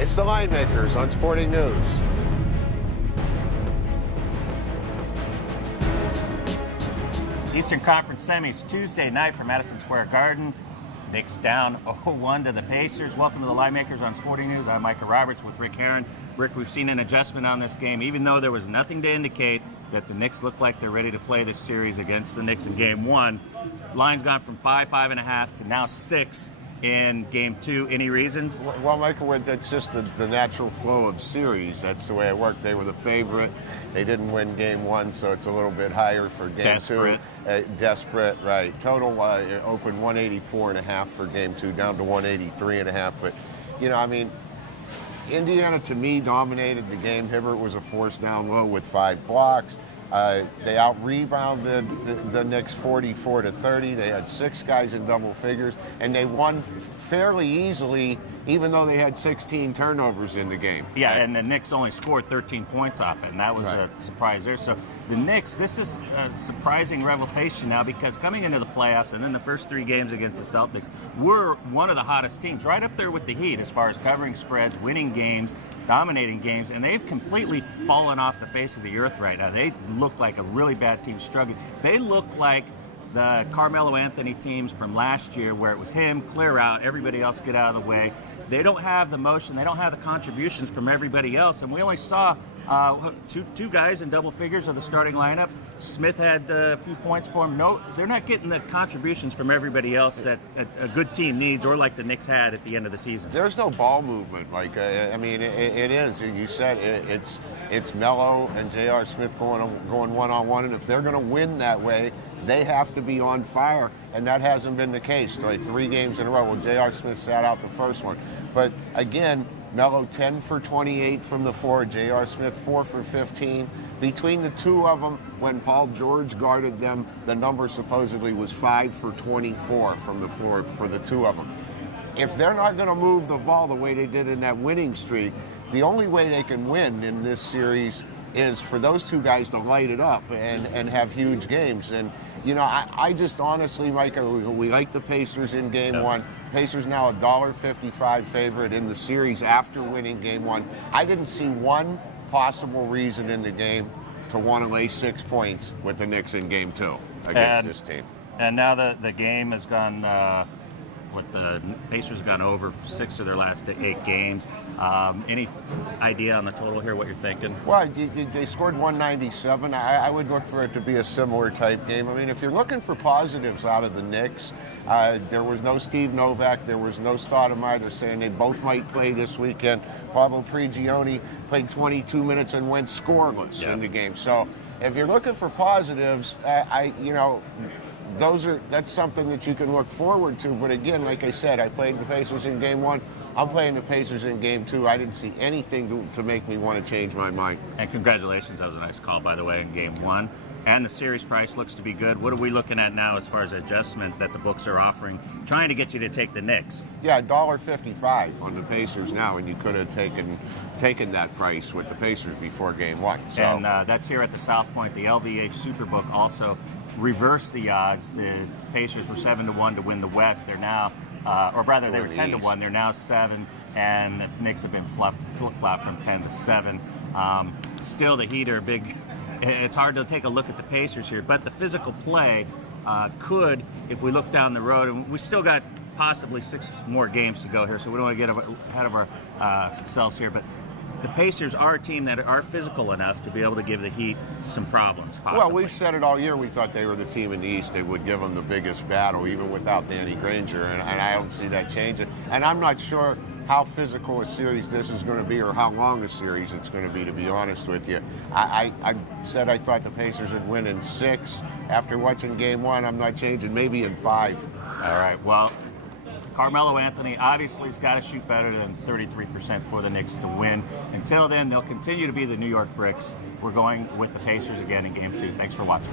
It's the Linemakers on Sporting News. Eastern Conference semis Tuesday night from Madison Square Garden. Knicks down 0-1 to the Pacers. Welcome to the Linemakers on Sporting News. I'm Micah Roberts with Rick Herron. Rick, we've seen an adjustment on this game, even though there was nothing to indicate that the Knicks look like they're ready to play this series against the Knicks in Game 1. Line's gone from 5.5 to now 6 in Game 2. Any reasons? Well, Michael, that's just the natural flow of series. That's the way it worked. They were the favorite. They didn't win Game 1, so it's a little bit higher for Game 2. Desperate, right. Total opened 184.5 for Game 2, down to 183.5. But, I mean, Indiana, to me, dominated the game. Hibbert was a force down low with 5 blocks. They out-rebounded the Knicks 44-30. They had 6 guys in double figures, and they won fairly easily, even though they had 16 turnovers in the game. Yeah, and the Knicks only scored 13 points off it, and that was a surprise there. So the Knicks, this is a surprising revelation now, because coming into the playoffs and then the first 3 games against the Celtics, we're one of the hottest teams, right up there with the Heat as far as covering spreads, winning games, dominating games, and they've completely fallen off the face of the earth right now. They look like a really bad team struggling. They look like the Carmelo Anthony teams from last year, where it was him, clear out, everybody else get out of the way. They don't have the motion, they don't have the contributions from everybody else, and we only saw two guys in double figures of the starting lineup. Smith had a few points for him. No, they're not getting the contributions from everybody else that a good team needs, or like the Knicks had at the end of the season. There's no ball movement, Mike. I mean, it is. You said it's Melo and J.R. Smith going one-on-one, and if they're going to win that way, they have to be on fire, and that hasn't been the case. Like 3 games in a row. Well, J.R. Smith sat out the first one. But again, Melo 10 for 28 from the floor, J.R. Smith 4 for 15. Between the two of them, when Paul George guarded them, the number supposedly was 5 for 24 from the floor for the two of them. If they're not going to move the ball the way they did in that winning streak, the only way they can win in this series is for those two guys to light it up and have huge games. And, I just honestly, Micah, we like the Pacers in Game 1. Pacers now $1.55 favorite in the series after winning Game 1. I didn't see one possible reason in the game to want to lay 6 points with the Knicks in Game 2 against this team. And now the game has gone, the Pacers have gone over 6 of their last 8 games. Any idea on the total here, what you're thinking? Well, they scored 197. I would look for it to be a similar type game. I mean, if you're looking for positives out of the Knicks, there was no Steve Novak, there was no Stoudemire. They're saying they both might play this weekend. Pablo Prigioni played 22 minutes and went scoreless in the game. So if you're looking for positives, that's something that you can look forward to. But again, like I said, I played the Pacers in Game 1. I'm playing the Pacers in Game 2. I didn't see anything to make me want to change my mind. And congratulations, that was a nice call, by the way, in Game 1. And the series price looks to be good. What are we looking at now as far as adjustment that the books are offering, trying to get you to take the Knicks? Yeah, $1.55 on the Pacers now, and you could have taken that price with the Pacers before Game 1. So. And that's here at the South Point. The LVH Superbook also reversed the odds. The Pacers were 7-1 to win the West. They're now, or rather, they were 10-1. They're now 7, and the Knicks have been flip-flop from 10 to 7. Still, the Heat are big. It's hard to take a look at the Pacers here, but the physical play could, if we look down the road, and we still got possibly 6 more games to go here, so we don't want to get ahead of ourselves here, but the Pacers are a team that are physical enough to be able to give the Heat some problems, possibly. Well, we've said it all year. We thought they were the team in the East that would give them the biggest battle, even without Danny Granger, and I don't see that changing. And I'm not sure how physical a series this is going to be or how long a series it's going to be honest with you. I said I thought the Pacers would win in 6. After watching Game 1, I'm not changing, maybe in 5. All right, well, Carmelo Anthony obviously has got to shoot better than 33% for the Knicks to win. Until then, they'll continue to be the New York Bricks. We're going with the Pacers again in Game 2. Thanks for watching.